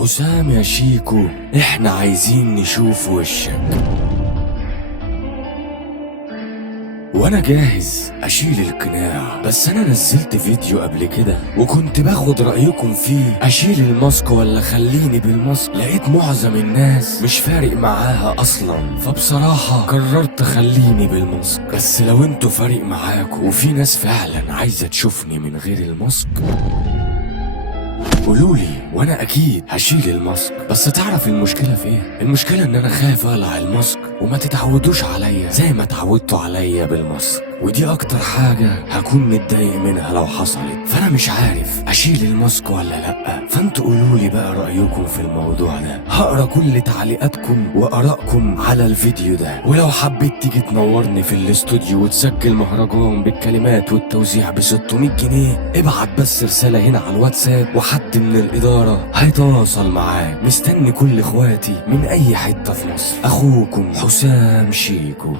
حسام يا شيكو، احنا عايزين نشوف وشك. وانا جاهز اشيل القناع، بس انا نزلت فيديو قبل كده وكنت باخد رأيكم فيه، اشيل الماسك ولا خليني بالماسك. لقيت معظم الناس مش فارق معاها اصلا، فبصراحة قررت خليني بالماسك. بس لو انتوا فارق معاكم وفي ناس فعلا عايزة تشوفني من غير الماسك قولولي وانا اكيد هشيل الماسك. بس تعرف المشكلة في ايه؟ المشكلة ان انا خايف اقلع الماسك وما تتعودوش عليا زي ما اتعودتوا عليا بالماسك، ودي اكتر حاجة هكون متضايق منها لو حصلت. فانا مش عارف اشيل الماسك ولا لا، فانتوا قولولي بقى رأيكم في الموضوع ده. هقرا كل تعليقاتكم وارائكم على الفيديو ده، ولو حبيت تيجي تنورني في الاستوديو وتسجل مهرجان بالكلمات والتوزيع ب 600 جنيه ابعت بس رسالة هنا على الواتساب وحد من الإدارة هيتواصل معاك. مستني كل اخواتي من اي حتة في مصر. اخوكم حسام شيكو.